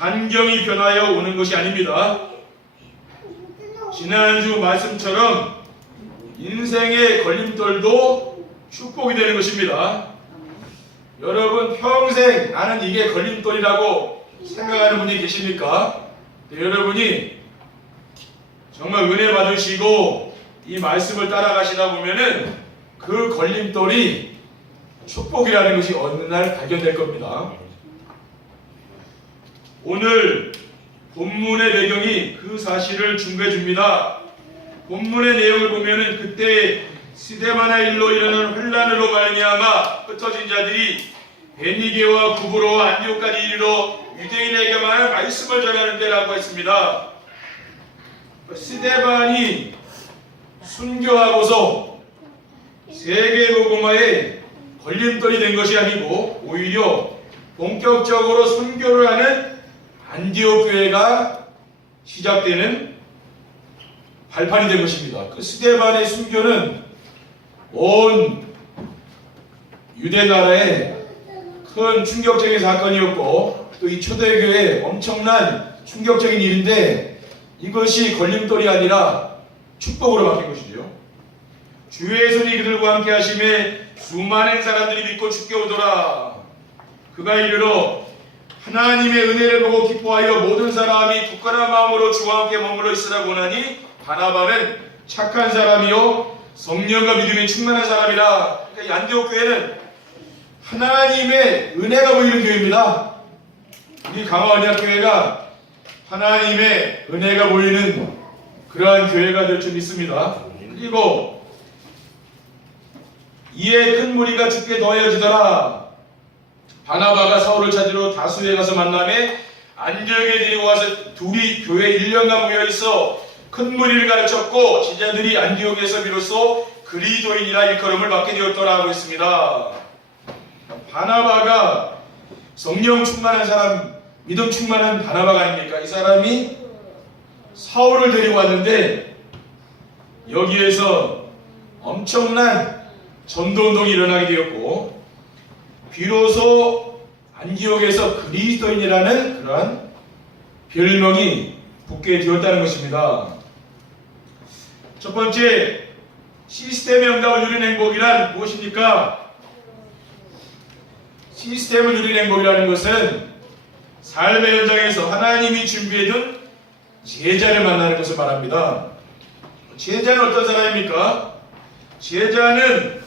환경이 변하여 오는 것이 아닙니다. 지난주 말씀처럼 인생의 걸림돌도 축복이 되는 것입니다. 여러분 평생 나는 이게 걸림돌이라고 생각하는 분이 계십니까? 네, 여러분이 정말 은혜 받으시고 이 말씀을 따라가시다 보면은 그 걸림돌이 축복이라는 것이 어느 날 발견될 겁니다. 오늘 본문의 배경이 그 사실을 중보해 줍니다. 본문의 내용을 보면은 그때 스데반의 일로 일어난 혼란으로 말미암아 흩어진 자들이 베니게와 구브로와 안디옥까지 이르러 유대인에게만 말씀을 전하는 데라고 했습니다. 스데반이 순교하고서 세계복음화에 걸림돌이 된 것이 아니고 오히려 본격적으로 순교를 하는 안디옥 교회가 시작되는 발판이 된 것입니다. 그 스데반의 순교는 온 유대 나라에 큰 충격적인 사건이었고 또 이 초대교회에 엄청난 충격적인 일인데 이것이 걸림돌이 아니라 축복으로 바뀐 것이죠. 주의 손이 그들과 함께 하심에 수많은 사람들이 믿고 주께 오더라. 그가 이르러 하나님의 은혜를 보고 기뻐하여 모든 사람이 굳건한 마음으로 주와 함께 머물러 있으라고 하니 바나바는 착한 사람이요 성령과 믿음이 충만한 사람이라. 그러니까 이 안디옥 교회는 하나님의 은혜가 보이는 교회입니다. 우리 강화언약교회가 하나님의 은혜가 보이는 그러한 교회가 될 줄 믿습니다. 그리고 이에 큰 무리가 주께 더해지더라. 바나바가 사울을 찾으러 다수에 가서 만남에 안디옥에 데리고 와서 둘이 교회 1년간 모여있어 큰 무리를 가르쳤고 제자들이 안디옥에서 비로소 그리스도인이라 일컬음을 받게 되었더라 하고 있습니다. 바나바가 성령 충만한 사람, 믿음 충만한 바나바가 아닙니까? 이 사람이 사울을 데리고 왔는데 여기에서 엄청난 전도운동이 일어나게 되었고 비로소 안디옥에서 그리스도인이라는 그러한 별명이 붙게 되었다는 것입니다. 첫 번째, 시스템의 응답을 누리는 행복이란 무엇입니까? 시스템을 누리는 행복이라는 것은 삶의 현장에서 하나님이 준비해둔 제자를 만나는 것을 말합니다. 제자는 어떤 사람입니까? 제자는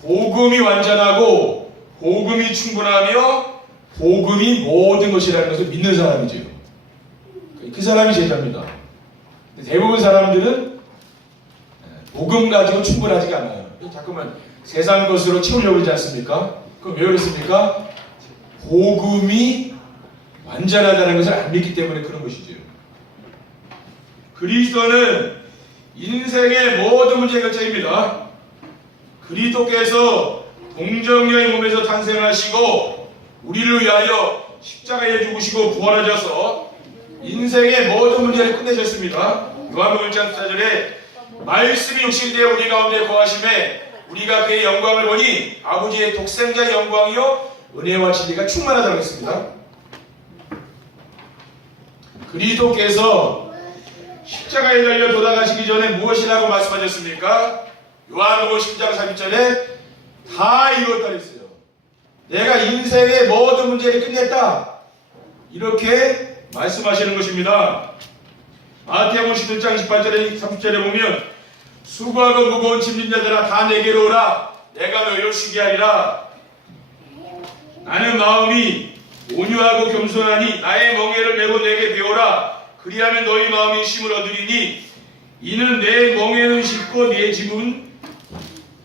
복음이 완전하고 복음이 충분하며 복음이 모든 것이라는 것을 믿는 사람이죠. 그 사람이 제자입니다. 대부분 사람들은 복음 가지고 충분하지가 않아요. 자꾸만 세상 것으로 채우려고 하지 않습니까? 그럼 왜 그렇습니까? 복음이 완전하다는 것을 안 믿기 때문에 그런 것이죠. 그리스도는 인생의 모든 문제 결정입니다. 그리스도께서 동정녀의 몸에서 탄생하시고 우리를 위하여 십자가에 죽으시고 부활하셔서 인생의 모든 문제를 끝내셨습니다. 요한복음 1장 4절에 말씀이 육신되어 우리 가운데 거하심에 우리가 그의 영광을 보니 아버지의 독생자의 영광이요 은혜와 진리가 충만하다고 했습니다. 그리스도께서 십자가에 달려 돌아가시기 전에 무엇이라고 말씀하셨습니까? 요한복음 10장 30절에 다 이루었다 했어요. 내가 인생의 모든 문제를 끝냈다. 이렇게 말씀하시는 것입니다. 마태복음 11장 18절에 30절에 보면 수고하고 무거운 짐진 자들아 다 내게로 오라. 내가 너희를 쉬게 하리라. 나는 마음이 온유하고 겸손하니 나의 멍에를 메고 내게 배우라. 그리하면 너희 마음이 쉼을 얻으리니 이는 내 멍에는 쉽고 내 짐은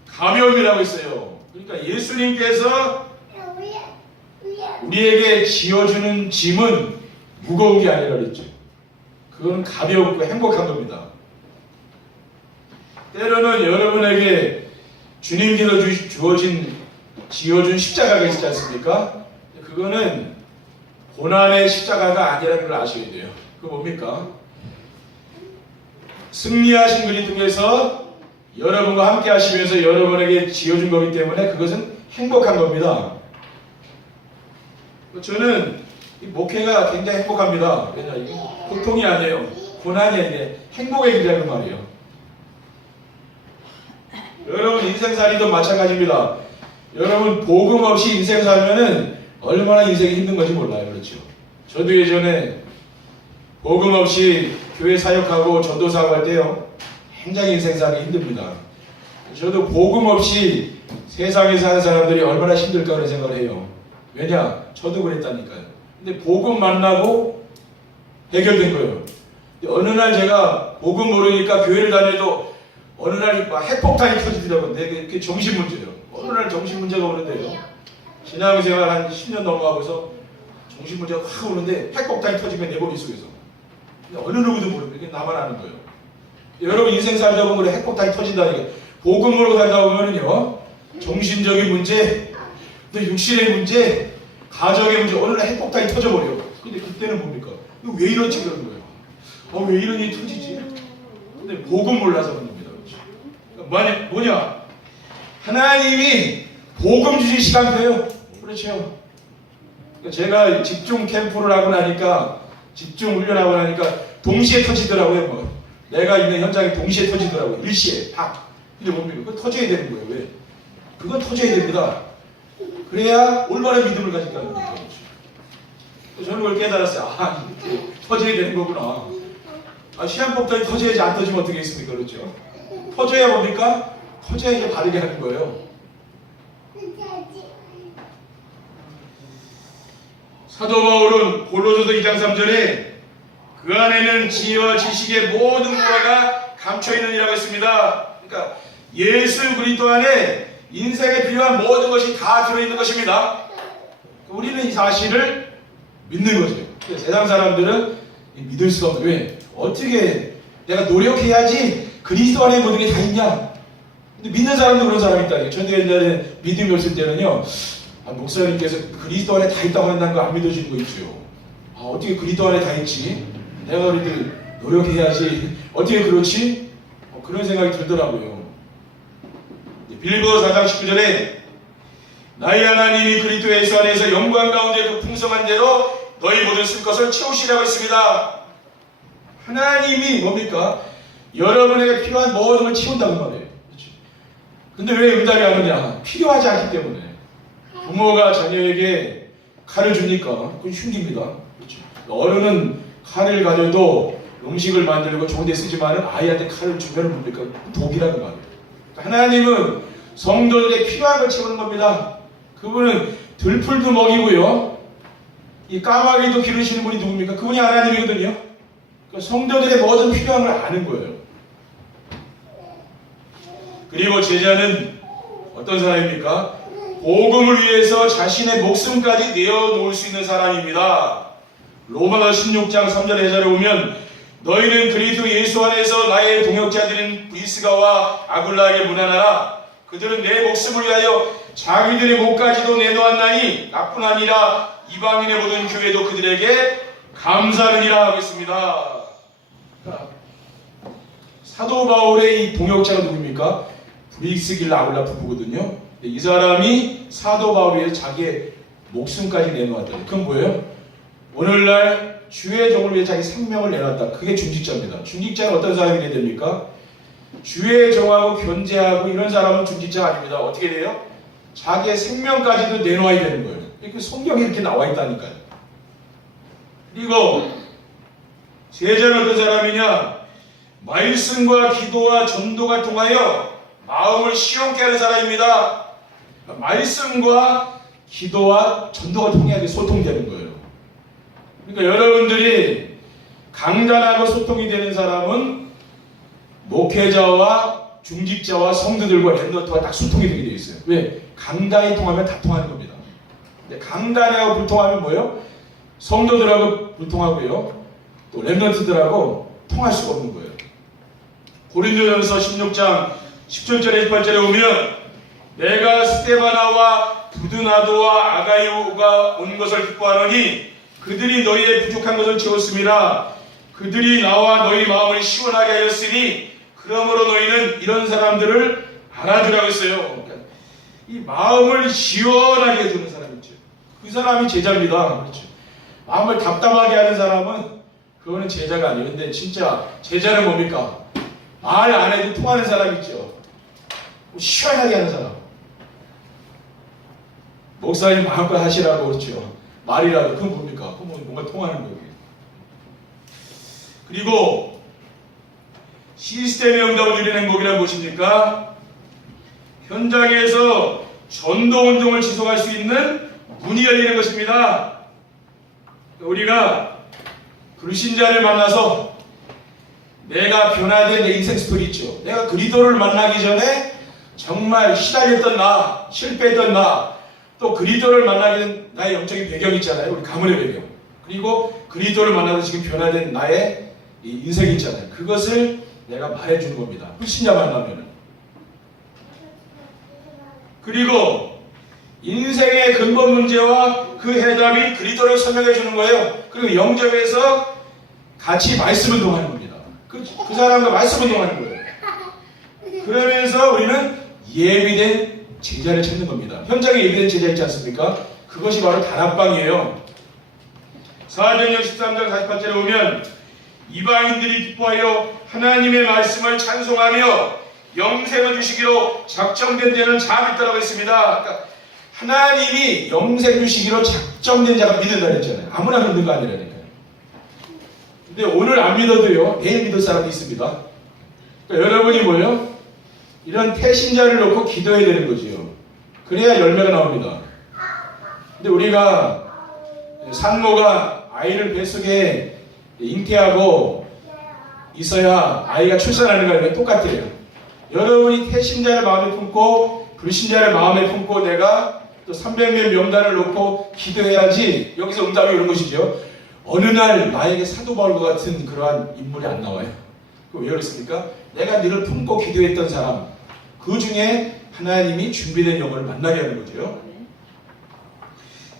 가벼움이라고 했어요. 그러니까 예수님께서 우리에게 지어주는 짐은 무거운 게 아니라 그랬죠. 그건 가볍고 행복한 겁니다. 때로는 여러분에게 주님께서 지어준 십자가가 있지 않습니까? 그거는 고난의 십자가가 아니라는 걸 아셔야 돼요. 그거 뭡니까? 승리하신 그리스도께서 여러분과 함께 하시면서 여러분에게 지어준 거기 때문에 그것은 행복한 겁니다. 저는 이 목회가 굉장히 행복합니다. 왜냐, 이게 고통이 아니에요. 고난이 아니에요. 행복의 길이라는 말이에요. 여러분 인생살이도 마찬가지입니다. 여러분 복음 없이 인생 살면은 얼마나 인생이 힘든 건지 몰라요. 그렇죠? 저도 예전에 복음 없이 교회 사역하고 전도사하고 할 때요, 굉장히 인생 살기 힘듭니다. 저도 복음 없이 세상에 사는 사람들이 얼마나 힘들까 그런 생각을 해요. 왜냐? 저도 그랬다니까요. 근데 복음 만나고 해결된 거예요. 어느 날 제가 복음 모르니까 교회를 다녀도 어느 날 막 핵폭탄이 터지더라고요. 그게 정신 문제예요. 어느 날 정신 문제가 오는데요. 신앙생활 한 10년 넘어가고서 정신 문제가 확 오는데 핵폭탄이 터지면 내 머릿속에서. 어느 누구도 모르는데 그게 나만 아는 거예요. 여러분 인생 살다 보면 그래 핵폭탄이 터진다니까. 복음으로 살다 보면은요, 정신적인 문제, 또 육신의 문제, 가정의 문제, 어느 날 핵폭탄이 터져버려요. 근데 그때는 뭡니까? 왜 이런지 그러는 거예요. 왜 이런 일이 터지지? 근데 복음 몰라서 그런 겁니다. 그러니까 뭐냐? 하나님이 복음 주신 시간표예요. 그렇죠. 그러니까 제가 집중 캠프를 하고 나니까, 집중 훈련하고 나니까 동시에 터지더라고요. 뭐. 내가 있는 현장에 동시에 터지더라고요. 일시에 딱. 근데 뭡니까? 그거 터져야 되는 거예요. 왜? 그건 터져야 됩니다. 그래야 올바른 믿음을 가질 거라는 거죠. 저는 그걸 깨달았어요. 이렇게 터져야 되는 거구나. 시한폭탄이 터져야지, 안 터지면 어떻게 했습니까? 그렇죠? 터져야 뭡니까? 터져야 이제 바르게 하는 거예요. 사도 바울은 골로새서 2장 3절에 그 안에는 지혜와 지식의 모든 무화가 감춰있느니라고 했습니다. 그러니까 예수 그리스도 안에 인생에 필요한 모든 것이 다 들어있는 것입니다. 우리는 이 사실을 믿는 거죠. 세상 사람들은 믿을 수가 없어요. 왜? 어떻게 내가 노력해야지 그리스도 안에 모든 게 다 있냐? 근데 믿는 사람도 그런 사람이 있다. 저도 옛날에 믿음이 없을 때는요, 목사님께서 그리스도 안에 다 있다고 한다는 거 안 믿어주는 거 있죠. 어떻게 그리스도 안에 다 있지? 내가 그래도 노력해야지. 어떻게 그렇지? 그런 생각이 들더라고요. 빌립보서 4장 19절에 나의 하나님이 그리스도 예수 안에서 영광 가운데 그 풍성한 대로 너희 모든 쓸 것을 채우시라고 했습니다. 하나님이 뭡니까? 여러분에게 필요한 모든 걸 채운다는 말이에요. 그렇죠? 근데 왜 응답이 안 오냐? 필요하지 않기 때문에. 부모가 자녀에게 칼을 주니까 그건 흉깁니다. 그렇죠? 어른은 칼을 가져도 음식을 만들고 좋은 데 쓰지만 아이한테 칼을 주면 뭡니까? 독이라는 말이에요. 하나님은 성도들에게 필요한 걸 채우는 겁니다. 그분은 들풀도 먹이고요, 이 까마귀도 기르시는 분이 누굽니까? 그분이 하나님이거든요. 그러니까 성도들의 모든 필요한 걸 아는 거예요. 그리고 제자는 어떤 사람입니까? 복음을 위해서 자신의 목숨까지 내어놓을 수 있는 사람입니다. 로마서 16장 3절 4절에 보면 너희는 그리스도 예수 안에서 나의 동역자들인 브리스가와 아굴라에게 문안하라. 그들은 내 목숨을 위하여 자기들의 목까지도 내놓았나니 나뿐 아니라 이방인의 모든 교회도 그들에게 감사하느니라 하겠습니다. 사도 바울의 이 동역자가 누굽니까? 브리스길라 아굴라 부부거든요. 이 사람이 사도 바울을 위해서 자기의 목숨까지 내놓았다. 그건 뭐예요? 오늘날 주의 종을 위해 자기 생명을 내놨다. 그게 중직자입니다. 중직자는 어떤 사람이 돼야 됩니까? 주의 종하고 견제하고 이런 사람은 중직자가 아닙니다. 어떻게 돼요? 자기의 생명까지도 내놓아야 되는 거예요. 그 성경에 이렇게 나와 있다니까요. 그리고 제자는 어떤 사람이냐? 말씀과 기도와 전도가 통하여 마음을 시원케 하는 사람입니다. 말씀과 기도와 전도가 통해야 소통되는 거예요. 그러니까 여러분들이 강단하고 소통이 되는 사람은 목회자와 중직자와 성도들과 렘넌트와 딱 소통이 되게 되어 있어요. 왜? 강단이 통하면 다 통하는 겁니다. 근데 강단하고 불통하면 뭐예요? 성도들하고 불통하고요, 또 렘넌트들하고 통할 수가 없는 거예요. 고린도전서 16장 17절에 18절에 보면 내가 스데바나와 부드나도와 아가이오가 온 것을 기뻐하노니 그들이 너희의 부족한 것을 채웠음이라. 그들이 나와 너희 마음을 시원하게 하였으니 그러므로 너희는 이런 사람들을 알아주라고 했어요. 그러니까 이 마음을 시원하게 해주는 사람 있죠. 그 사람이 제자입니다. 그렇죠. 마음을 답답하게 하는 사람은 그거는 제자가 아니에요. 근데 진짜 제자는 뭡니까? 말 안 해도 통하는 사람 있죠. 시원하게 하는 사람. 목사님 마음껏 하시라고 그렇죠. 말이라도 그건 뭡니까? 그건 뭔가 통하는 거예요. 그리고 시스템의 응답을 누리는 행복이란 무엇입니까? 현장에서 전도운동을 지속할 수 있는 문이 열리는 것입니다. 우리가 불신자를 만나서 내가 변화된 내 인생 스토리 있죠. 내가 그리스도를 만나기 전에 정말 시달렸던 나, 실패했던 나, 또 그리스도를 만나게 된 나의 영적인 배경이 있잖아요. 우리 가문의 배경. 그리고 그리스도를 만나서 지금 변화된 나의 이 인생이 있잖아요. 그것을 내가 말해주는 겁니다. 불신자 만나면은. 그리고 인생의 근본 문제와 그 해답이 그리스도를 설명해 주는 거예요. 그리고 영접해서 같이 말씀 운동하는 겁니다. 그 사람과 말씀 운동하는 거예요. 그러면서 우리는 예비된 제자를 찾는 겁니다. 현장에 예비된 제자 있지 않습니까? 그것이 바로 다락방이에요. 사도행전 13장 48절에 보면 이방인들이 기뻐하여 하나님의 말씀을 찬송하며 영생을 주시기로 작정된 자는 자가 있다고 했습니다. 그러니까 하나님이 영생 주시기로 작정된 자가 믿는다 그랬잖아요. 아무나 믿는 거 아니라니까요. 근데 오늘 안 믿어도요, 내일 믿을 사람이 있습니다. 그러니까 여러분이 뭐예요? 이런 태신자를 놓고 기도해야 되는 거지요. 그래야 열매가 나옵니다. 근데 우리가 산모가 아이를 뱃속에 잉태하고 있어야 아이가 출산하는 거랑 똑같아요. 여러분이 태신자를 마음에 품고 불신자를 마음에 품고 내가 또 300명 명단을 놓고 기도해야지 여기서 응답이 오는 것이죠. 어느 날 나에게 사도 바울과 같은 그러한 인물이 안 나와요. 왜 그렇습니까? 내가 늘 품고 기도했던 사람, 그 중에 하나님이 준비된 영혼을 만나게 하는 거죠.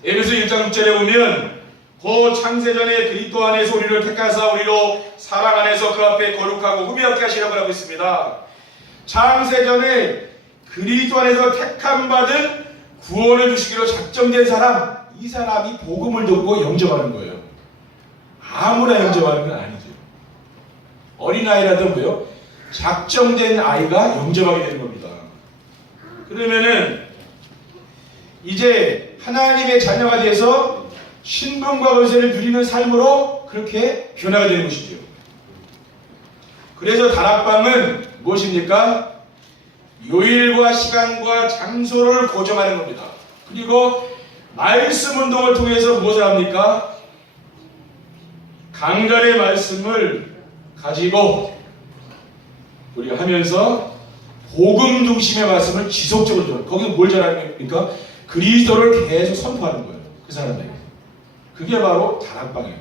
에베소 1장 6절에 보면 고 창세전에 그리스도 안에서 우리를 택하사 우리로 사랑 안에서 그 앞에 거룩하고 후비하게 하시라고 하고 있습니다. 창세전에 그리스도 안에서 택함받은 구원을 주시기로 작정된 사람, 이 사람이 복음을 듣고 영접하는 거예요. 아무나 영접하는 건 아니죠. 어린아이라도 뭐요? 작정된 아이가 영접하게 되는 겁니다. 그러면은 이제 하나님의 자녀가 돼서 신분과 권세를 누리는 삶으로 그렇게 변화가 되는 것이죠. 그래서 다락방은 무엇입니까? 요일과 시간과 장소를 고정하는 겁니다. 그리고 말씀 운동을 통해서 무엇을 합니까? 강단의 말씀을 가지고 우리가 하면서 복음 중심의 말씀을 지속적으로 전하는, 거기서 뭘 전하는 겁니까? 그리스도를 계속 선포하는 거예요. 그 사람에게. 그게 바로 다락방이에요.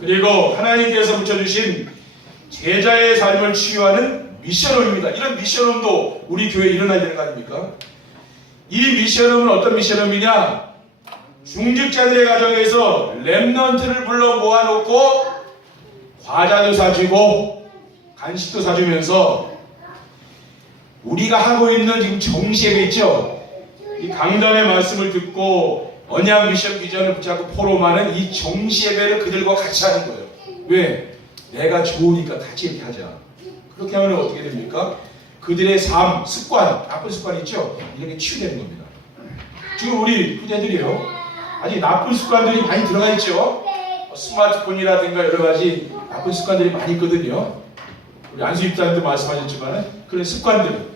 그리고 하나님께서 붙여주신 제자의 삶을 치유하는 미션홈입니다. 이런 미션홈도 우리 교회에 일어나야 되는 거 아닙니까? 이 미션홈은 어떤 미션홈이냐? 중직자들의 가정에서 렘넌트를 불러 모아놓고 과자도 사주고 간식도 사주면서 우리가 하고 있는 지금 정시예배 있죠? 이 강단의 말씀을 듣고 언약 미션 비전을 붙잡고 포럼하는 이 정시예배를 그들과 같이 하는 거예요. 왜? 내가 좋으니까 같이 이렇게 하자. 그렇게 하면 어떻게 됩니까? 그들의 삶, 습관, 나쁜 습관이 있죠? 이렇게 치유되는 겁니다. 지금 우리 후대들이요, 아직 나쁜 습관들이 많이 들어가 있죠? 스마트폰이라든가 여러 가지 나쁜 습관들이 많이 있거든요. 우리 안수 입장도 말씀하셨지만 그런 습관들,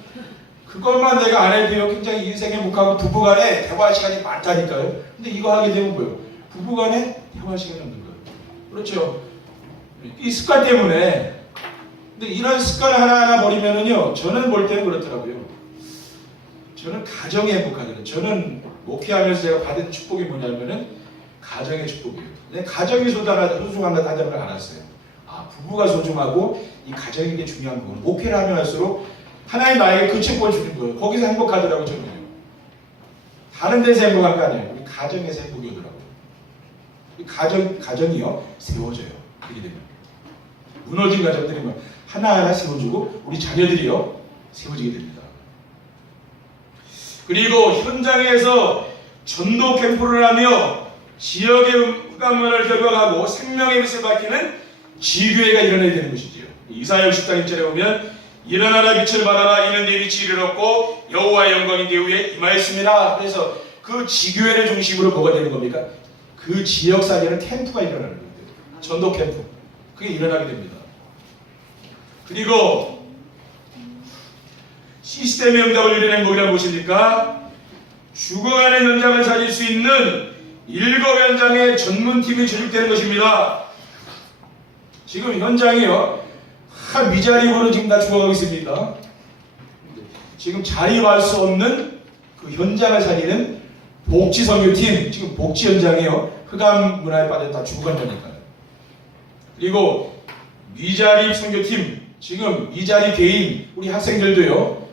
그것만 내가 안 해도요 굉장히 인생에 묵하고 부부간에 대화 시간이 많다니까요. 근데 이거 하게 되면 뭐예요? 부부간에 대화 시간이 없는 거예요. 그렇죠? 이 습관 때문에. 근데 이런 습관을 하나하나 버리면은요, 저는 볼 때는 그렇더라고요. 저는 가정이 행복하거든요. 저는 목회하면서 제가 받은 축복이 뭐냐면은 가정의 축복이에요. 내 가정이 소중한다 하는 걸 알았어요. 아, 부부가 소중하고 이 가정이 게 중요한 거구나. 목회를 하면 할수록 하나님 나에게 그 축복을 주는 거예요. 거기서 행복하더라고요, 저는요. 다른 데서 행복한 거 아니에요. 우리 가정에서 행복이 오더라고요. 이 가정이요, 세워져요. 그렇게 되면. 무너진 가정들이 뭐 하나하나 세워주고 우리 자녀들이요, 세워지게 됩니다. 그리고 현장에서 전도 캠프를 하며 지역의 흑암문화를 결박하고 생명의 빛을 밝히는 지교회가 일어나야 되는 것이지요. 이사야 60장 1절에 보면 일어나라 빛을 발하라 이는 내 빛이 이르렀고 여호와의 영광이 내 위에 임하였습니다. 그래서 그 지교회를 중심으로 뭐가 되는 겁니까? 그 지역 사회는 캠프가 일어나는 겁니다. 전도 캠프. 그게 일어나게 됩니다. 그리고 시스템의 응답을 누리는 행복이란 무엇입니까? 죽어가는 현장을 살릴 수 있는 일곱 현장의 전문팀이 조직되는 것입니다. 지금 현장이요, 미자립으로 지금 다 죽어가고 있습니다. 지금 자립할 수 없는 그 현장을 살리는 복지선교팀, 지금 복지 현장이요, 흑암 문화에 빠져 다 죽어간다니까요. 그리고 미자립 선교팀, 지금 미자립 개인, 우리 학생들도요,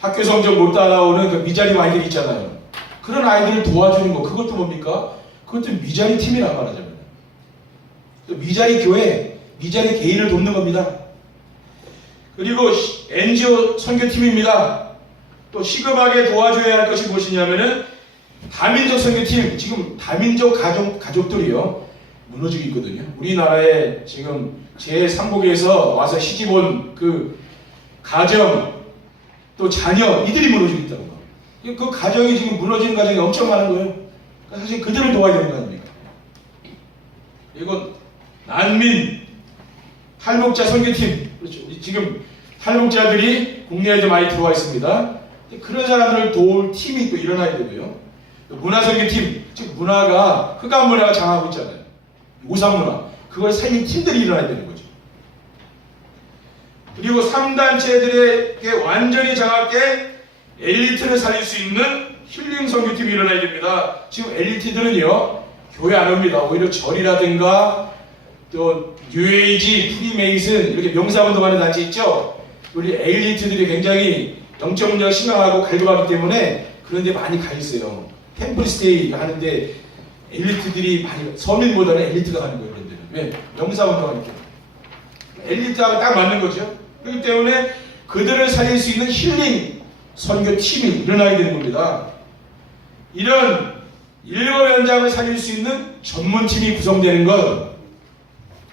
학교 성적 못 따라오는 그 미자립 아이들 있잖아요. 그런 아이들을 도와주는 거, 그것도 뭡니까? 그것도 미자립 팀이란 말하자면. 미자립 교회, 미자립 개인을 돕는 겁니다. 그리고 NGO 선교팀입니다. 또 시급하게 도와줘야 할 것이 무엇이냐면은 다민족 선교팀, 지금 다민족 가족들이요, 무너지고 있거든요. 우리나라에 지금 제3국에서 와서 시집 온 그 가정, 또 자녀, 이들이 무너지고 있다고. 그 가정이 지금 무너지는 가정이 엄청 많은 거예요. 사실 그들을 도와야 되는 거 아닙니까? 그리고 난민, 탈북자 선교팀, 그렇죠. 지금 탈북자들이 국내에도 많이 들어와 있습니다. 그런 사람들을 도울 팀이 또 일어나야 되고요. 문화선교팀, 즉 문화가, 흑암 문화가 장하고 있잖아요. 우상문화, 그걸 살린 팀들이 일어나야 되는 거죠. 그리고 3단체들에게 완전히 장악된 엘리트를 살릴 수 있는 힐링 선교팀이 일어나야 됩니다. 지금 엘리트들은요, 교회 안 옵니다. 오히려 절이라든가 또 뉴에이지, 프리메이슨, 이렇게 명사운동하는 단체 있죠. 우리 엘리트들이 굉장히 영적 문제가 심각하고 갈급하기 때문에 그런 데 많이 가 있어요. 템플스테이 하는데 엘리트들이 많이, 서민보다는 엘리트가 가는 거예요. 그런 데는. 왜? 명사운동하니까. 엘리트하고 딱 맞는 거죠. 그렇기 때문에 그들을 살릴 수 있는 힐링 선교팀이 일어나야 되는 겁니다. 이런 일곱 현장을 살릴 수 있는 전문팀이 구성되는 것,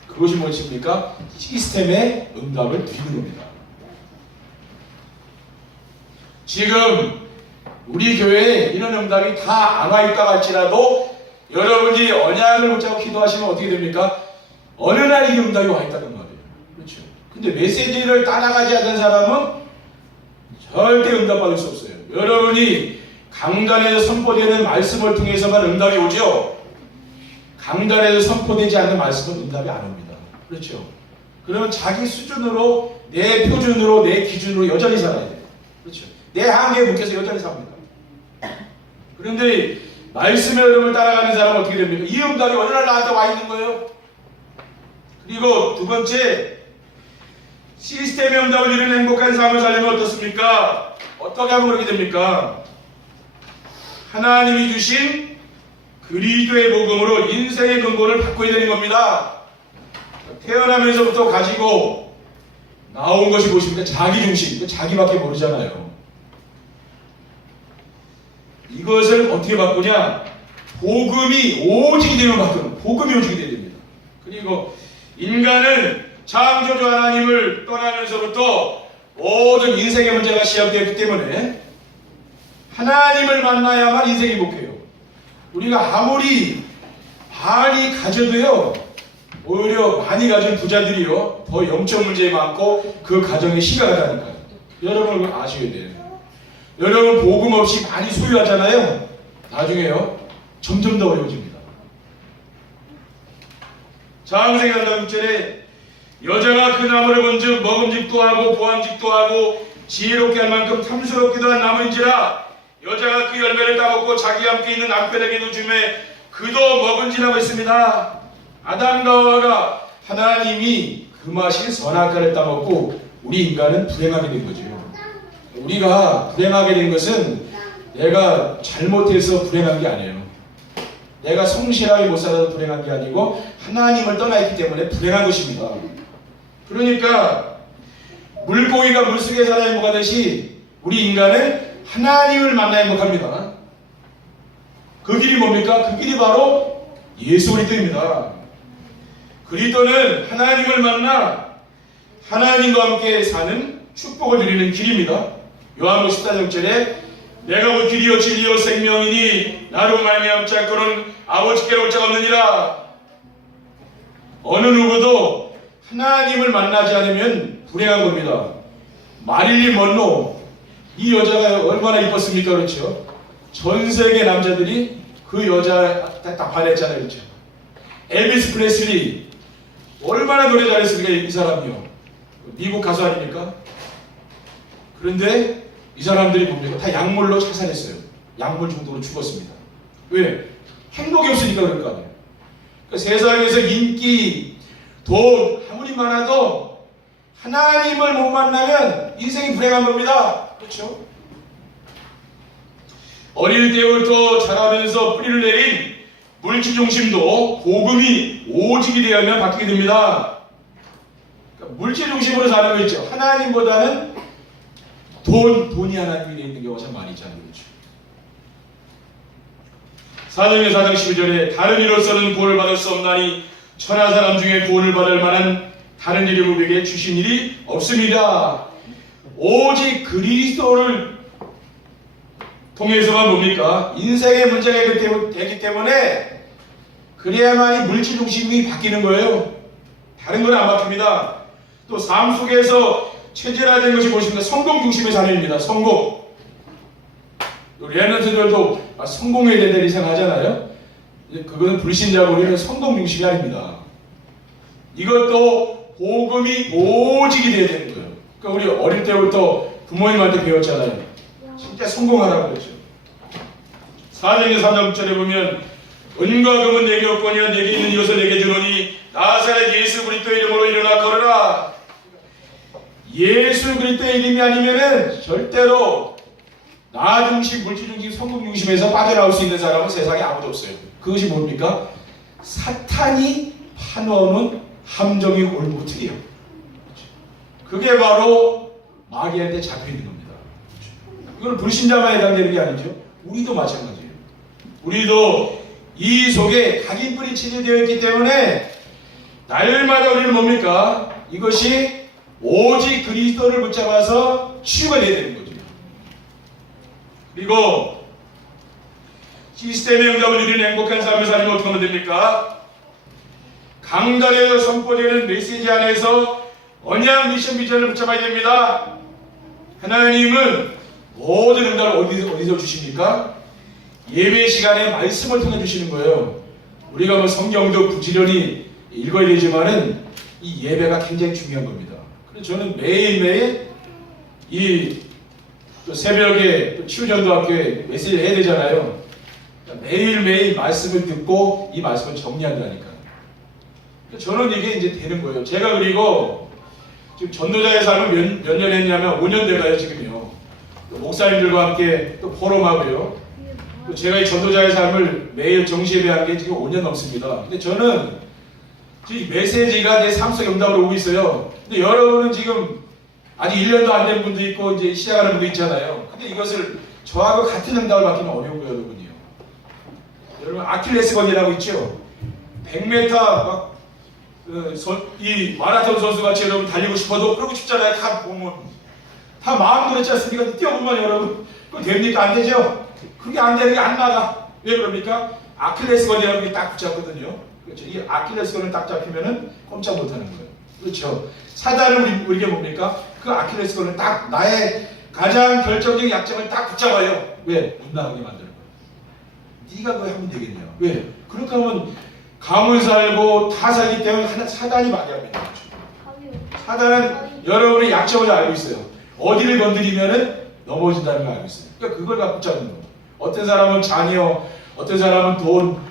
그것이 무엇입니까? 시스템의 응답을 드리는 겁니다. 지금 우리 교회에 이런 응답이 다 안 와 있다 할지라도 여러분이 언약을 붙잡고 기도하시면 어떻게 됩니까? 어느 날 이 응답이 와 있다는 말이에요. 그렇죠. 근데 메시지를 따라가지 않는 사람은 절대 응답받을 수 없어요. 여러분이 강단에서 선포되는 말씀을 통해서만 응답이 오죠. 강단에서 선포되지 않는 말씀은 응답이 안 옵니다. 그렇죠. 그러면 자기 수준으로, 내 표준으로, 내 기준으로 여전히 살아야 돼요. 그렇죠. 내 한계에 묶여서 여전히 삽니다. 그런데 말씀의 흐름을 따라가는 사람은 어떻게 됩니까? 이 응답이 어느 날 나한테 와 있는 거예요. 그리고 두 번째, 시스템의 응답을 이루는 행복한 삶을 살려면 어떻습니까? 어떻게 하면 그렇게 됩니까? 하나님이 주신 그리스도의 복음으로 인생의 근본을 바꿔야 되는 겁니다. 태어나면서부터 가지고 나온 것이 무엇입니까? 자기중심. 자기밖에 모르잖아요. 이것을 어떻게 바꾸냐? 복음이 오직이 되면 바꾸는, 복음이 오직이 되어야 됩니다. 그리고 인간은 창조주 하나님을 떠나면서부터 모든 인생의 문제가 시작되었기 때문에 하나님을 만나야만 인생이 행복해요. 우리가 아무리 많이 가져도요, 오히려 많이 가진 부자들이요, 더 영적 문제가 많고 그 가정에 시가 가다니까요. 여러분 그걸 아셔야 돼요. 여러분 복음 없이 많이 소유하잖아요. 나중에요, 점점 더 어려워집니다. 장세기 6절에 여자가 그 나무를 본즉 먹음직도 하고 보암직도 하고 지혜롭게 할 만큼 탐스럽기도 한 나무인지라 여자가 그 열매를 따먹고 자기와 함께 있는 남편에게도 주매 그도 먹은지라고 했습니다. 아담과 하와가 하나님이 금하신 선악과를 따먹고 우리 인간은 불행하게 된 거죠. 우리가 불행하게 된 것은 내가 잘못해서 불행한 게 아니에요. 내가 성실하게 못 살아서 불행한 게 아니고 하나님을 떠나있기 때문에 불행한 것입니다. 그러니까 물고기가 물속에 살아 행복하듯이 우리 인간은 하나님을 만나 행복합니다. 그 길이 길이 뭡니까? 그 길이 바로 예수 그리스도입니다. 그리스도는 하나님을 만나 하나님과 함께 사는 축복을 누리는 길입니다. 요한복음 14절에 내가 그 길이요 진리요 생명이니 나로 말미암지 않고는 아버지께로 올 자가 없느니라. 어느 누구도 하나님을 만나지 않으면 불행한 겁니다. 마릴린 먼로, 이 여자가 얼마나 이뻤습니까? 그렇죠? 전 세계 남자들이 그 여자 다 반했잖아요. 그렇죠? 엘비스 프레슬리 얼마나 노래 잘했습니까? 이 사람이요. 미국 가수 아닙니까? 그런데 이 사람들이 뭡니까? 다 약물로 자살했어요. 약물 중독으로 죽었습니다. 왜? 행복이 없으니까 그럴 거 아니에요. 그러니까 세상에서 인기, 돈 아무리 많아도 하나님을 못 만나면 인생이 불행한 겁니다. 그렇죠? 어릴 때부터 자라면서 뿌리를 내린 물질 중심도 복음이 오직이 되어야만 바뀌게 됩니다. 그러니까 물질 중심으로 사는 거 있죠. 하나님보다는 돈이 하나님이 되어 있는 경우가 참 많이 있잖아요. 그렇죠? 사도행전 4장 12절에 다른 이로서는 구원을 받을 수 없나니 천하 사람 중에 구원을 받을 만한 다른 일을 우리에게 주신 일이 없습니다. 오직 그리스도를 통해서만 뭡니까? 인생의 문제가 되기 때문에 그래야만이 물질 중심이 바뀌는 거예요. 다른 건 안 바뀝니다. 또 삶 속에서 체질화된 것이 무엇입니까? 성공 중심의 삶입니다. 성공. 랩런트들도 성공해야 된다 이 생각하잖아요. 그거는 불신자고리는 성공 중심이 아닙니다. 이것도 복음이 오직이 돼야 되는 거예요. 그러니까 우리 어릴 때부터 부모님한테 배웠잖아요. 진짜 성공하라고 그랬죠. 사도행전 3장 6절에 보면 은과 금은 내게 없거니와 내게 있는 이것을 내게 주노니 나사렛 예수 그리스도의 이름으로 일어나 걸으라. 예수 그리스도의 이름이 아니면은 절대로 나 중심, 물질 중심, 성공 중심에서 빠져나올 수 있는 사람은 세상에 아무도 없어요. 그것이 뭡니까? 사탄이 파놓은 함정이 올무틀이에요. 그게 바로 마귀한테 잡혀있는 겁니다. 이건 불신자만 해당되는 게 아니죠. 우리도 마찬가지예요. 우리도 이 속에 각인뿔이 치료되어 있기 때문에 날마다 우리는 뭡니까? 이것이 오직 그리스도를 붙잡아서 치유가 되어야 되는 거죠. 그리고 시스템의 응답을 누리는 행복한 삶을 살면 어떻게 하면 됩니까? 강단에서 선포되는 메시지 안에서 언약 미션 비전을 붙잡아야 됩니다. 하나님은 모든 응답을 어디서 주십니까? 예배 시간에 말씀을 통해 주시는 거예요. 우리가 뭐 성경도 부지런히 읽어야 되지만은 이 예배가 굉장히 중요한 겁니다. 그래서 저는 매일매일 또 새벽에 또 치유전도학교에 메시지를 해야 되잖아요. 매일매일 말씀을 듣고 이 말씀을 정리한다니까요. 저는 이게 이제 되는 거예요. 제가 그리고 지금 전도자의 삶을 몇 년 했냐면 5년 돼가요, 지금요. 또 목사님들과 함께 또 포럼하고요. 또 제가 이 전도자의 삶을 매일 정시예배한 게 지금 5년 넘습니다. 근데 저는 이 메시지가 내 삶 속에 응답으로 오고 있어요. 근데 여러분은 지금 아직 1년도 안 된 분도 있고 이제 시작하는 분도 있잖아요. 근데 이것을 저하고 같은 응답을 받기는 어려운 거예요, 여러분이요. 여러분 아킬레스건이라고 있죠. 100m 막 이 마라톤 선수 같이 여러분 달리고 싶어도 그러고 싶잖아요. 다 보면 다 마음도 그렇지 않습니까? 뛰어보면 여러분 그거 됩니까? 안 되죠? 그게 안 되는 게 안 나가. 왜 그럽니까? 아킬레스건이라는 게 딱 붙잡거든요. 그렇죠? 이 아킬레스건을 딱 잡히면은 꼼짝 못하는 거예요. 그렇죠? 사단은 우리게 뭡니까? 그 아킬레스건을 딱 나의 가장 결정적인 약점을 딱 붙잡아요. 왜? 못 나가게 만드는 거예요. 네가 그걸 하면 되겠냐? 왜? 그렇게 하면 감을 살고 다 살기 때문에 사단이 마귀합니다. 사단은 여러분의 약점을 알고 있어요. 어디를 건드리면은 넘어진다는 걸 알고 있어요. 그러니까 그걸 갖고 붙잡는 거예요. 어떤 사람은 자녀, 어떤 사람은 돈,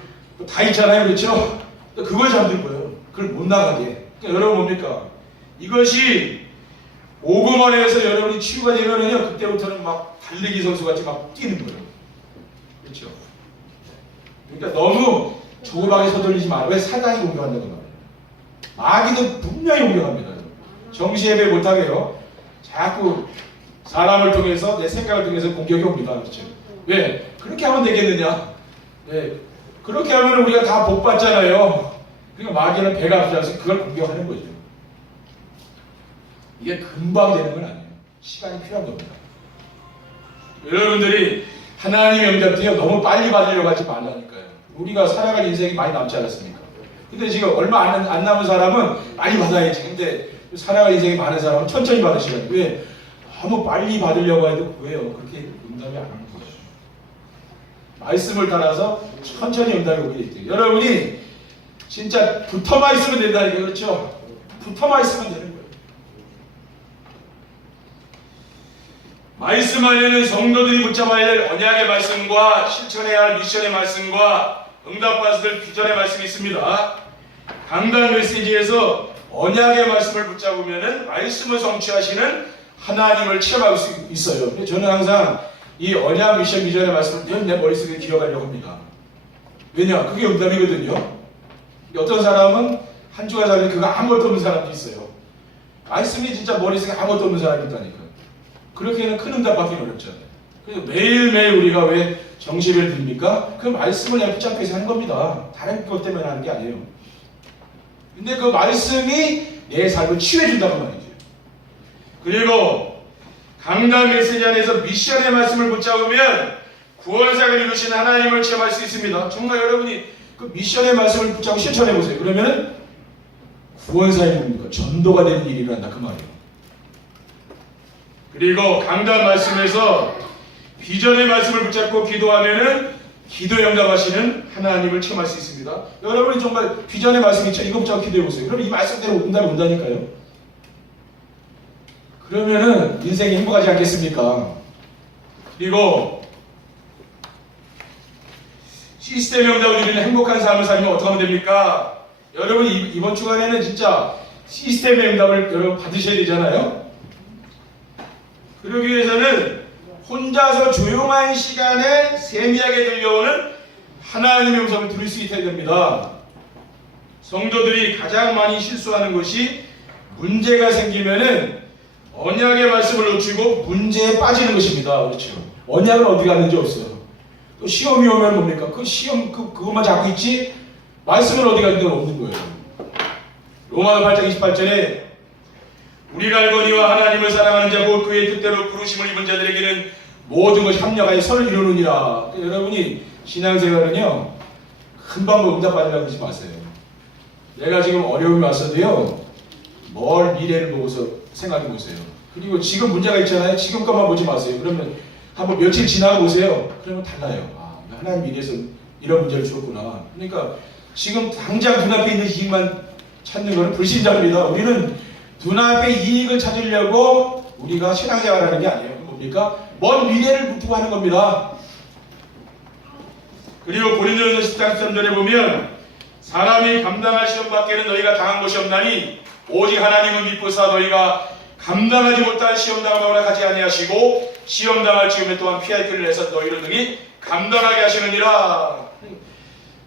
다 있잖아요. 그렇죠? 그걸 잡는 거예요. 그걸 못 나가게. 그러니까 여러분 뭡니까? 이것이 5분 안에서 여러분이 치유가 되면은요, 그때부터는 막 달리기 선수 같이 막 뛰는 거예요. 그렇죠? 그러니까 너무 조급하게 서둘리지 말고. 왜? 사단이 공격한다는 말이에요. 마귀도 분명히 공격합니다. 정시 예배 못하게요. 자꾸 사람을 통해서 내 생각을 통해서 공격이 옵니다. 그렇죠? 왜? 그렇게 하면 되겠느냐? 네. 그렇게 하면 우리가 다 복 받잖아요. 그러니까 마귀는 배가 아프지 그걸 공격하는 거죠. 이게 금방 되는 건 아니에요. 시간이 필요한 겁니다. 여러분들이 하나님의 응답도요 너무 빨리 받으려고 하지 말라니까요. 우리가 살아갈 인생이 많이 남지 않았습니까? 근데 지금 얼마 안 남은 사람은 빨리 받아야지. 근데 살아갈 인생이 많은 사람은 천천히 받으시라고. 왜? 너무 빨리 받으려고 해도 왜요? 그렇게 응답이 안 오는 거죠. 말씀을 따라서 천천히 응답이 오게 돼요. 여러분이 진짜 붙어만 있으면 된다니까요. 그렇죠? 붙어만 있으면 되는 거예요. 말씀 안에는 성도들이 붙잡아야 될 언약의 말씀과 실천해야 할 미션의 말씀과 응답받을 비전의 말씀이 있습니다. 강단 메시지에서 언약의 말씀을 붙잡으면 말씀을 성취하시는 하나님을 체험할 수 있어요. 근데 저는 항상 이 언약 미션 비전의 말씀을 늘 내 머릿속에 기억하려고 합니다. 왜냐? 그게 응답이거든요. 어떤 사람은 한 주가 전에 그거 아무것도 없는 사람도 있어요. 말씀이 진짜 머릿속에 아무것도 없는 사람이 있다니까요. 그렇게는 큰 응답 받기 어렵잖아요. 그래서 매일매일 우리가 왜 정시를 드립니까? 그 말씀을 그냥 붙잡고 해서 하는 겁니다. 다른 것 때문에 하는 게 아니에요. 근데 그 말씀이 내 삶을 치유해준다고 말이죠. 그리고 강단 메시지 안에서 미션의 말씀을 붙잡으면 구원사를 이루시는 하나님을 체험할 수 있습니다. 정말 여러분이 그 미션의 말씀을 붙잡고 실천해보세요. 그러면 구원사의 뭡니까? 전도가 되는 일이 일어난다 그 말이에요. 그리고 강단 말씀에서 비전의 말씀을 붙잡고 기도하면은 기도에 응답하시는 하나님을 체험할 수 있습니다. 여러분이 정말 비전의 말씀 있죠? 이거 붙잡고 기도해보세요. 그럼 이 말씀대로 응답이 온다니까요. 그러면은 인생이 행복하지 않겠습니까? 그리고 시스템의 응답을 누리는 행복한 삶을 살면 어떻게 하면 됩니까? 여러분 이번 주간에는 진짜 시스템의 응답을 여러분 받으셔야 되잖아요. 그러기 위해서는 혼자서 조용한 시간에 세미하게 들려오는 하나님의 음성을 들을 수 있어야 됩니다. 성도들이 가장 많이 실수하는 것이 문제가 생기면은 언약의 말씀을 놓치고 문제에 빠지는 것입니다. 그렇죠? 언약은 어디 갔는지 없어요. 또 시험이 오면 뭡니까? 그 시험 그것만 잡고 있지 말씀은 어디 갔는지 없는 거예요. 로마서 8장 28절에 우리가 알거니와 하나님을 사랑하는 자고 그의 뜻대로 부르심을 입은 자들에게는 모든 것이 합력하여 선을 이루느니라. 여러분이 신앙생활은요 금방 응답받으려고 하지 마세요. 내가 지금 어려움이 왔어도요 멀 미래를 보고서 생각해 보세요. 그리고 지금 문제가 있잖아요. 지금 것만 보지 마세요. 그러면 한번 며칠 지나가 보세요. 그러면 달라요. 아, 하나님 미래에서 이런 문제를 주었구나. 그러니까 지금 당장 눈앞에 있는 이익만 찾는 것은 불신자입니다. 우리는 눈앞의 이익을 찾으려고 우리가 신앙생활하는 게 아니에요. 뭡니까? 먼 미래를 두고 하는 겁니다. 그리고 고린도전서 10장 13절에 보면 사람이 감당할 시험 밖에는 너희가 당한 것이 없나니 오직 하나님은 미쁘사 너희가 감당하지 못할 시험 당하거나 하지 아니하시고 시험 당할 즈음에 또한 피할 길을 내서 너희를 능히 감당하게 하시느니라.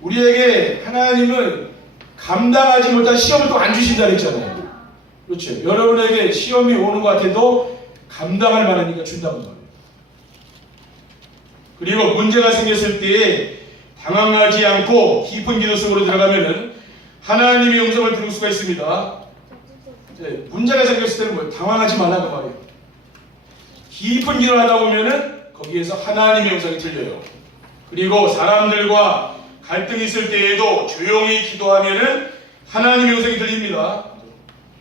우리에게 하나님은 감당하지 못할 시험을 또 안 주신다 그랬잖아요. 그렇죠. 여러분에게 시험이 오는 것 같아도 감당할 만하니까 준다는 거예요. 그리고 문제가 생겼을 때에 당황하지 않고 깊은 기도 속으로 들어가면은 하나님의 음성을 들을 수가 있습니다. 문제가 생겼을 때는 뭐 당황하지 말라고 말이에요. 깊은 기도를 하다 보면은 거기에서 하나님의 음성이 들려요. 그리고 사람들과 갈등이 있을 때에도 조용히 기도하면은 하나님의 음성이 들립니다.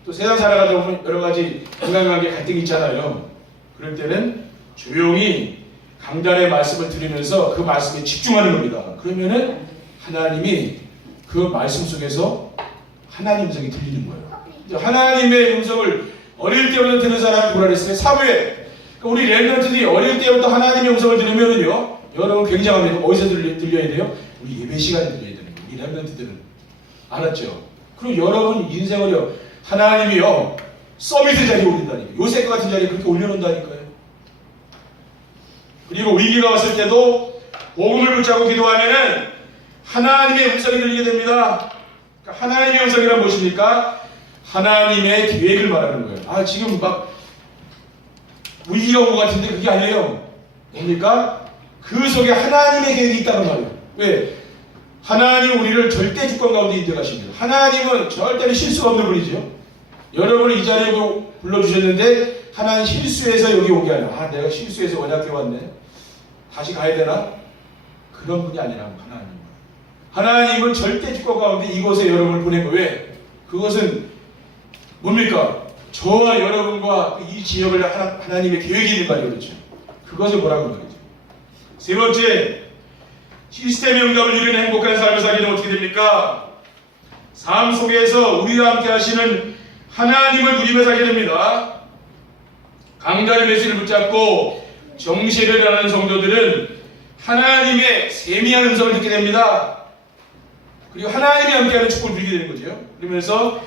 또 세상 살아가다 보면 여러 가지 인간관계 갈등이 있잖아요. 그럴 때는 조용히 강단의 말씀을 들으면서 그 말씀에 집중하는 겁니다. 그러면은 하나님이 그 말씀 속에서 하나님 음성이 들리는 거예요. 하나님의 음성을 어릴 때부터 듣는 사람이 뭐라 그랬어요? 사부에. 우리 렘넌트들이 어릴 때부터 하나님의 음성을 들으면은요, 여러분 굉장합니다. 어디서 들려야 돼요? 우리 예배 시간에 들려야 되는 거예요. 우리 렘넌트들은. 알았죠? 그리고 여러분 인생을요, 하나님이요, 서비스 자리에 올린다니까요. 요셉 같은 자리에 그렇게 올려놓는다니까요. 그리고 위기가 왔을 때도 복음을 붙잡고 기도하면은 하나님의 음성이 들리게 됩니다. 그러니까 하나님의 음성이란 무엇입니까? 하나님의 계획을 말하는 거예요. 아, 지금 막 위기가 온 것 같은데 그게 아니에요. 뭡니까? 그 속에 하나님의 계획이 있다는 말이에요. 왜? 하나님 우리를 절대 주권 가운데 인도하십니다. 하나님은 절대로 실수가 없는 분이죠. 여러분을 이 자리에 불러주셨는데 하나님 실수해서 여기 오게 하나. 아, 내가 실수해서 원약해 왔네. 다시 가야 되나? 그런 분이 아니라 하나님은 절대 주권 가운데 이곳에 여러분을 보낸 거예요. 왜? 그것은 뭡니까? 저와 여러분과 이 지역을 하나님의 계획이 있는 말이죠. 그렇죠? 그것을 뭐라고 말이죠. 세 번째, 시스템의 응답을 누리는 행복한 삶을 살기는 어떻게 됩니까? 삶 속에서 우리와 함께 하시는 하나님을 누리며 살게 됩니다. 강단의 메시지를 붙잡고 정시를 하는 성도들은 하나님의 세미한 음성을 듣게 됩니다. 그리고 하나님이 함께하는 축복을 누리게 되는 거죠. 그러면서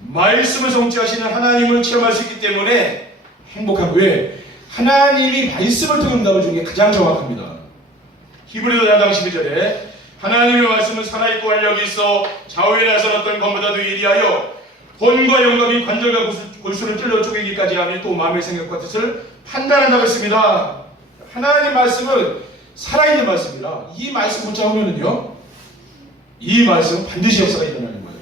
말씀을 성취하시는 하나님을 체험할 수 있기 때문에 행복한 거예요. 하나님이 말씀을 통해 응답을 주는 게 가장 정확합니다. 히브리서 4장 12절에 하나님의 말씀은 살아있고 활력이 있어 좌우에 나서었던 것보다도 예리하여 혼과 영감이 관절과 골수를 찔러 쪼개기까지 하며 또 마음의 생각과 뜻을 판단한다고 했습니다. 하나님 말씀은 살아있는 말씀이라 이 말씀 붙잡으면은요, 이 말씀은 반드시 역사가 일어나는 거예요.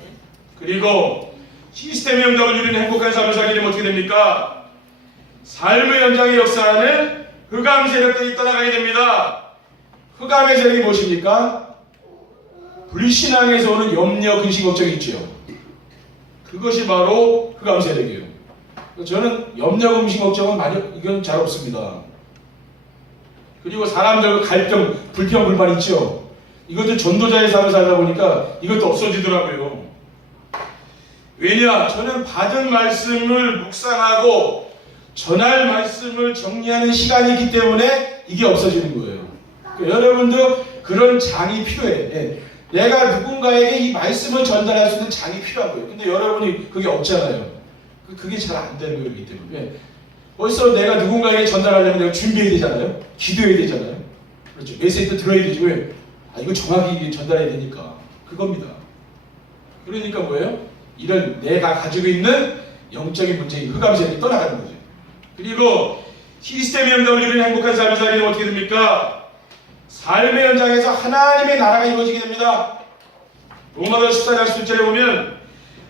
그리고 시스템의 응답을 누리는 행복한 삶을 살게 되면 어떻게 됩니까? 삶의 현장에 역사하는 흑암 세력들이 떠나가게 됩니다. 흑암의 세력이 무엇입니까? 불신앙에서 오는 염려, 근심, 걱정이 있죠. 그것이 바로 흑암 세력이에요. 저는 염려, 근심, 걱정은 이건 잘 없습니다. 그리고 사람들과 갈등, 불평, 불만 있죠. 이것도 전도자의 삶을 살다 보니까 이것도 없어지더라고요. 왜냐? 저는 받은 말씀을 묵상하고 전할 말씀을 정리하는 시간이 있기 때문에 이게 없어지는 거예요. 그러니까 여러분도 그런 장이 필요해. 예. 내가 누군가에게 이 말씀을 전달할 수 있는 장이 필요한 거예요. 근데 여러분이 그게 없잖아요. 그게 잘 안 되는 거기 때문에. 벌써 내가 누군가에게 전달하려면 내가 준비해야 되잖아요. 기도해야 되잖아요. 그렇죠. 메시지도 들어야 되지. 왜? 이거 정확히 전달해야 되니까. 그겁니다. 그러니까 뭐예요? 이런 내가 가지고 있는 영적인 문제인 흑암 세력이 떠나가는 거죠. 그리고 시스템의 응답을 누리는 행복한 삶을 살기는 어떻게 됩니까? 삶의 현장에서 하나님의 나라가 이루어지게 됩니다. 로마서 14장 10절에 보면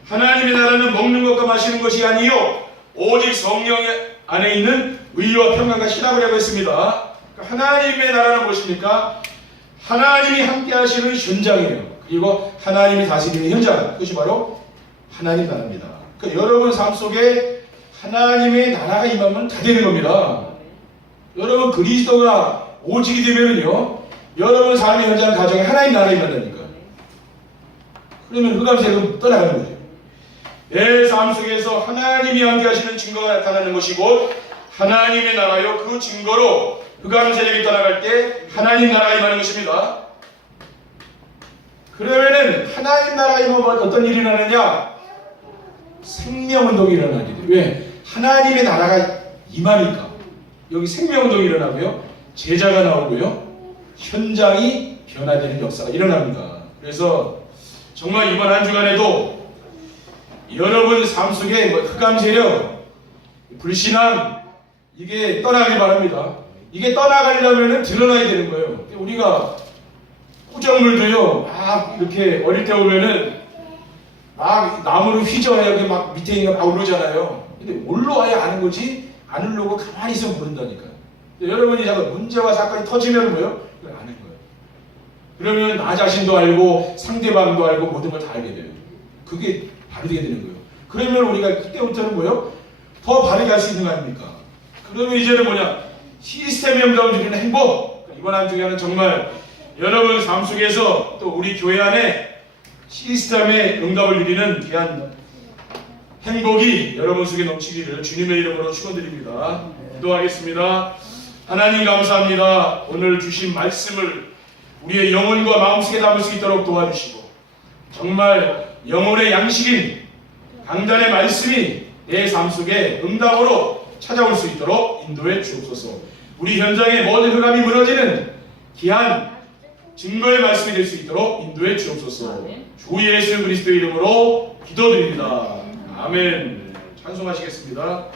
하나님의 나라는 먹는 것과 마시는 것이 아니요 오직 성령 안에 있는 의와 평강과 신앙이라고 했습니다. 그러니까 하나님의 나라는 무엇입니까? 하나님이 함께 하시는 현장이에요. 그리고 하나님이 다스리는 현장, 그것이 바로 하나님 나라입니다. 그러니까 여러분 삶 속에 하나님의 나라가 임하면 다 되는 겁니다. 여러분 그리스도가 오직이 되면은요, 여러분 삶의 현장 가정에 하나님 나라가 임한다니까. 그러면 흑암 세력은 떠나가는 거죠. 내 삶 속에서 하나님이 함께 하시는 증거가 나타나는 것이 곧 하나님의 나라요, 그 증거로 흑암 세력이 떠나갈 때 하나님 나라가 임하는 것입니다. 그러면은 하나님 나라가 임하면 어떤 일이 일어나느냐? 생명운동이 일어나게 돼요. 왜? 하나님의 나라가 임하니까. 여기 생명운동이 일어나고요, 제자가 나오고요, 현장이 변화되는 역사가 일어납니다. 그래서 정말 이번 한 주간에도 여러분 삶 속에 흑암 세력, 불신앙, 이게 떠나길 바랍니다. 이게 떠나가려면 드러나야 되는 거예요. 우리가 꾸정물도요, 막 이렇게 어릴 때 오면은 막 나무를 휘저어야 이렇게 막 밑에 있는 막 오르잖아요. 근데 올라와야 아는 거지, 안 오르고 가만히 있으면 모른다니까요. 여러분이 잠깐 문제와 사건이 터지면 뭐예요? 그걸 아는 거예요. 그러면 나 자신도 알고 상대방도 알고 모든 걸 다 알게 돼요. 그게 바르게 되는 거예요. 그러면 우리가 그때부터는 뭐예요? 더 바르게 할 수 있는 거 아닙니까? 그러면 이제는 뭐냐? 시스템의 응답을 누리는 행복. 이번 한 주간은 정말 여러분 삶 속에서 또 우리 교회 안에 시스템의 응답을 누리는 귀한 행복이 여러분 속에 넘치기를 주님의 이름으로 축원드립니다. 기도하겠습니다. 하나님 감사합니다. 오늘 주신 말씀을 우리의 영혼과 마음속에 담을 수 있도록 도와주시고 정말 영혼의 양식인 강단의 말씀이 내 삶 속에 응답으로 찾아올 수 있도록 인도해 주옵소서. 우리 현장의 모든 흑암이 무너지는 귀한 증거의 말씀이 될 수 있도록 인도해 주옵소서. 주 예수 그리스도의 이름으로 기도드립니다. 아멘. 찬송하시겠습니다.